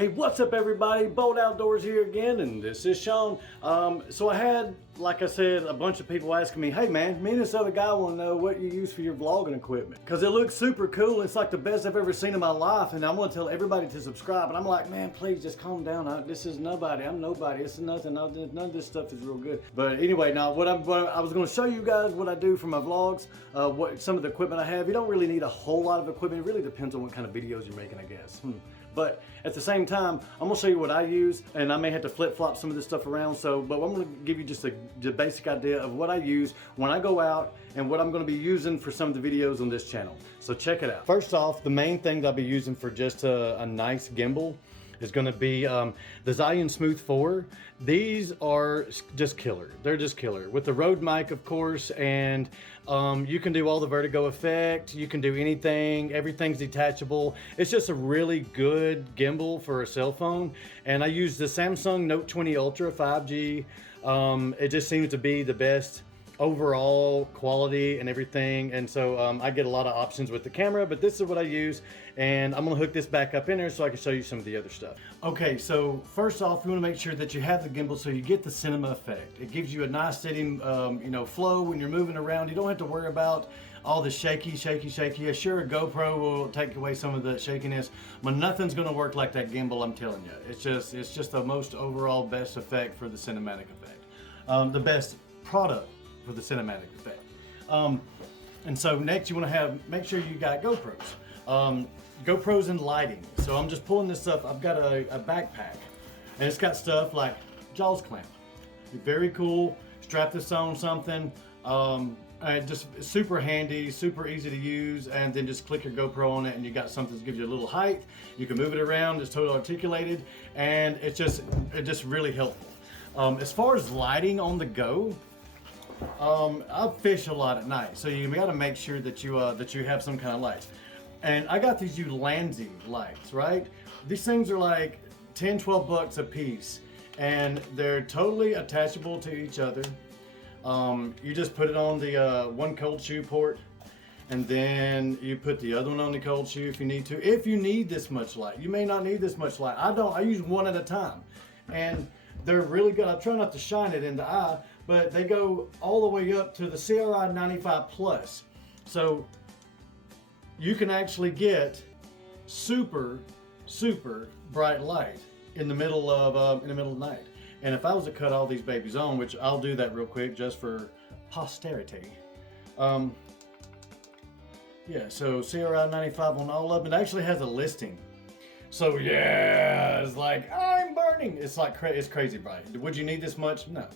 Hey, what's up everybody? Bold Outdoors here again, and this is Sean. So I had, like I said, a bunch of people asking me, hey man, me and this other guy want to know what you use for your vlogging equipment. Because it looks super cool. It's like the best I've ever seen in my life, and I want to tell everybody to subscribe. And I'm like, man, please just calm down. This is nobody. I'm nobody. This is nothing. None of this stuff is real good. But anyway, now what I was going to show you guys what I do for my vlogs, what some of the equipment I have. You don't really need a whole lot of equipment. It really depends on what kind of videos you're making, I guess. But at the same time, I'm gonna show you what I use, and I may have to flip-flop some of this stuff around. But I'm gonna give you just the basic idea of what I use when I go out and what I'm gonna be using for some of the videos on this channel. So check it out. First off, the main thing that I'll be using for just a nice gimbal is going to be the Zion Smooth 4. These are just killer. They're just killer. With the Rode mic, of course, and you can do all the vertigo effect. You can do anything. Everything's detachable. It's just a really good gimbal for a cell phone. And I use the Samsung Note 20 Ultra 5G. It just seems to be the best overall quality and everything, and so I get a lot of options with the camera, but this is what I use, and I'm gonna hook this back up in there so I can show you some of the other stuff. Okay, so first off, you want to make sure that you have the gimbal so you get the cinema effect. It gives you a nice steady flow when you're moving around. You don't have to worry about all the shaky. Yeah, sure, a GoPro will take away some of the shakiness, but nothing's gonna work like that gimbal, I'm telling you. It's just the most overall best effect for the cinematic effect. The best product for the cinematic effect. And so next you want to make sure you got GoPros. GoPros and lighting. So I'm just pulling this up. I've got a backpack, and it's got stuff like Jaws clamp. Very cool. Strap this on something. Just super handy, super easy to use, and then just click your GoPro on it and you got something that gives you a little height. You can move it around, it's totally articulated, and it's just really helpful. As far as lighting on the go, I fish a lot at night, so you got to make sure that you have some kind of lights. And I got these Ulanzi lights, right? These things are like 10-12 bucks a piece, and they're totally attachable to each other. You just put it on the one cold shoe port, and then you put the other one on the cold shoe if you need to. If you need this much light, you may not need this much light. I use one at a time, and they're really good. I try not to shine it in the eye, but they go all the way up to the CRI 95 plus. So you can actually get super bright light in the middle of the night. And if I was to cut all these babies on, which I'll do that real quick just for posterity. Yeah, so CRI 95 on all of them. It actually has a listing. So yeah, it's like, I'm burning. It's like, it's crazy bright. Would you need this much? No.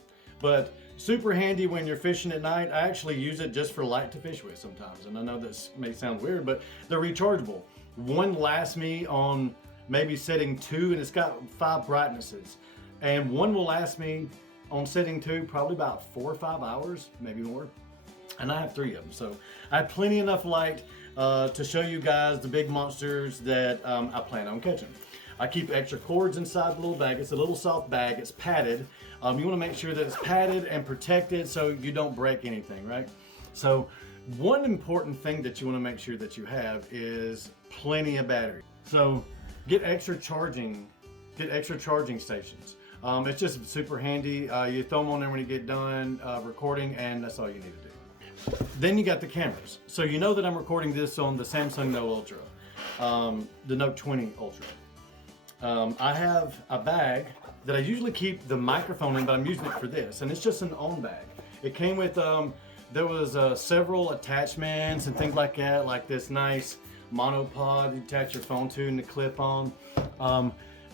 But super handy when you're fishing at night. I actually use it just for light to fish with sometimes. And I know this may sound weird, but they're rechargeable. One lasts me on maybe setting 2, and it's got 5 brightnesses. And one will last me on setting 2 probably about 4 or 5 hours, maybe more. And I have 3 of them. So I have plenty enough light to show you guys the big monsters that I plan on catching. I keep extra cords inside the little bag. It's a little soft bag. It's padded. You want to make sure that it's padded and protected so you don't break anything, right? So one important thing that you want to make sure that you have is plenty of battery. So get extra charging stations. It's just super handy. You throw them on there when you get done recording, and that's all you need to do. Then you got the cameras. So you know that I'm recording this on the Samsung Note Ultra, the Note 20 Ultra. I have a bag that I usually keep the microphone in, but I'm using it for this, and it's just an on bag. It came with, there was several attachments and things like that, like this nice monopod you attach your phone to and the clip on,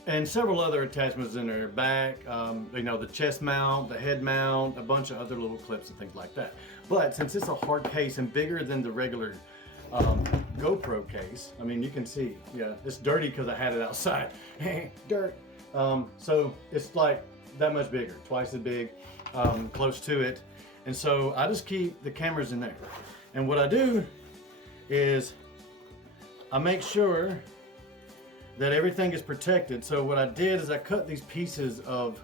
and several other attachments in there, back, the chest mount, the head mount, a bunch of other little clips and things like that. But since it's a hard case and bigger than the regular GoPro case, I mean, you can see, yeah, it's dirty because I had it outside. Dirt. So it's like that much bigger, twice as big, close to it. And so I just keep the cameras in there. And what I do is I make sure that everything is protected. So what I did is I cut these pieces of,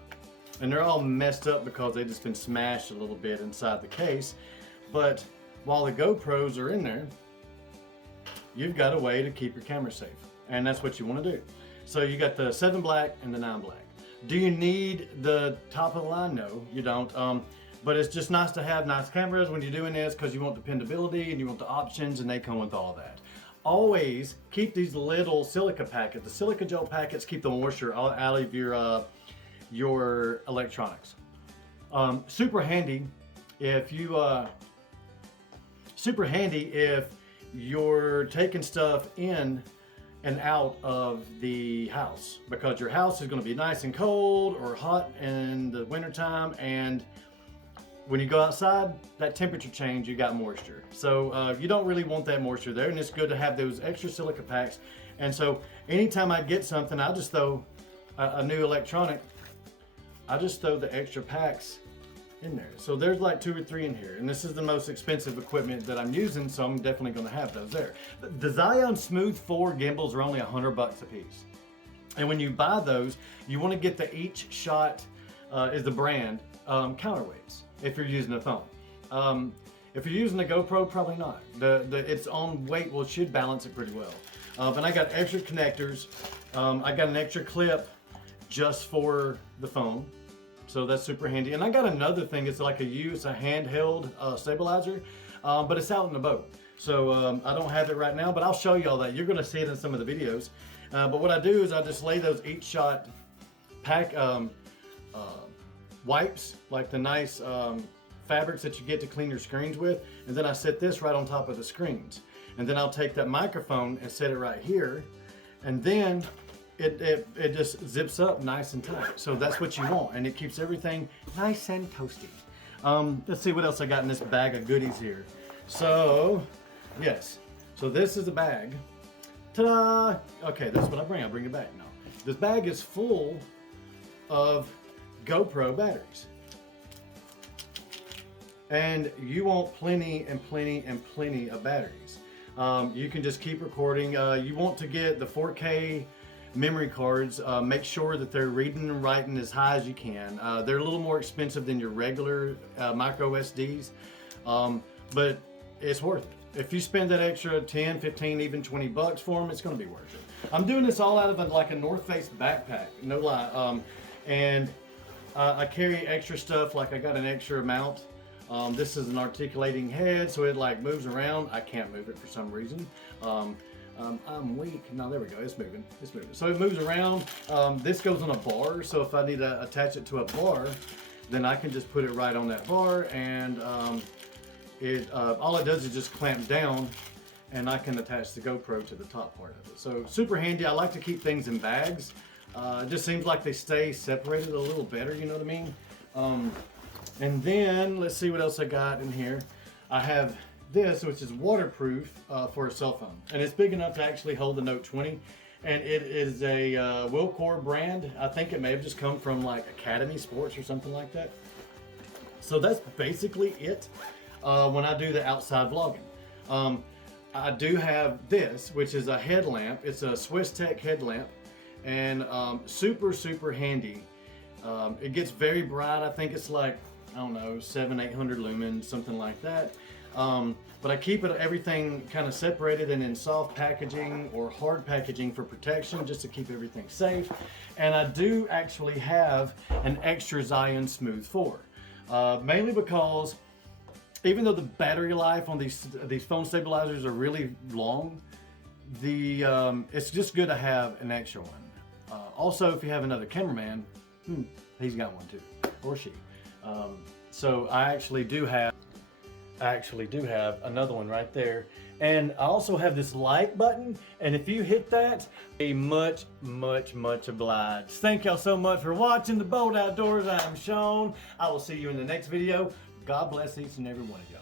and they're all messed up because they've just been smashed a little bit inside the case. But while the GoPros are in there, you've got a way to keep your camera safe. And that's what you want to do. So you got the 7 black and the 9 black. Do you need the top of the line? No, you don't. But it's just nice to have nice cameras when you're doing this, because you want dependability and you want the options, and they come with all that. Always keep these little silica packets. The silica gel packets keep the moisture out of your electronics. Super handy if you're taking stuff in and out of the house, because your house is going to be nice and cold or hot in the wintertime, and when you go outside, that temperature change, you got moisture. So you don't really want that moisture there, and it's good to have those extra silica packs. And so anytime I get something, I just throw a new electronic, I just throw the extra packs in there. So there's like 2 or 3 in here, and this is the most expensive equipment that I'm using, so I'm definitely gonna have those there. The Zion Smooth 4 gimbals are only $100 a piece. And when you buy those, you wanna get the Each Shot, is the brand, counterweights, if you're using a phone. If you're using a GoPro, probably not. Its own weight should balance it pretty well. But I got extra connectors. I got an extra clip just for the phone. So that's super handy. And I got another thing, it's like a handheld stabilizer, but it's out in the boat. So I don't have it right now, but I'll show you all that. You're gonna see it in some of the videos. But what I do is I just lay those Each Shot pack wipes, like the nice fabrics that you get to clean your screens with, and then I set this right on top of the screens. And then I'll take that microphone and set it right here, and then it just zips up nice and tight. So that's what you want, and it keeps everything nice and toasty. Let's see what else I got in this bag of goodies here. So, yes. So this is a bag. Ta-da! Okay, that's what I bring. I bring it back now. This bag is full of Gopro batteries. And you want plenty and plenty and plenty of batteries. You can just keep recording. You want to get the 4K memory cards. Make sure that they're reading and writing as high as you can. They're a little more expensive than your regular micro SDs, but it's worth it. If you spend that extra 10, 15, even 20 bucks for them, it's going to be worth it. I'm doing this all out of like a North Face backpack, no lie. And I carry extra stuff, like I got an extra mount. This is an articulating head, so it like moves around. I can't move it for some reason. I'm weak. No, there we go. It's moving. It's moving. So it moves around. This goes on a bar, so if I need to attach it to a bar, then I can just put it right on that bar, and all it does is just clamp down, and I can attach the GoPro to the top part of it. So super handy. I like to keep things in bags. It just seems like they stay separated a little better, you know what I mean? And then let's see what else I got in here. I have this, which is waterproof for a cell phone, and it's big enough to actually hold the Note 20. And it is a Wilcor brand. I think it may have just come from like Academy Sports or something like that. So that's basically it when I do the outside vlogging. I do have this, which is a headlamp. It's a Swiss Tech headlamp, and super handy. It gets very bright. I think it's like, I don't know, 700-800 lumens, something like that. But I keep everything kind of separated and in soft packaging or hard packaging for protection, just to keep everything safe. And I do actually have an extra Zion Smooth 4, mainly because even though the battery life on these phone stabilizers are really long, it's just good to have an extra one. Also, if you have another cameraman, he's got one too, or she. So I actually do have another one right there. And I also have this like button, and if you hit that, be much obliged. Thank y'all so much for watching The Bold Outdoors. I'm Sean. I will see you in the next video. God bless each and every one of y'all.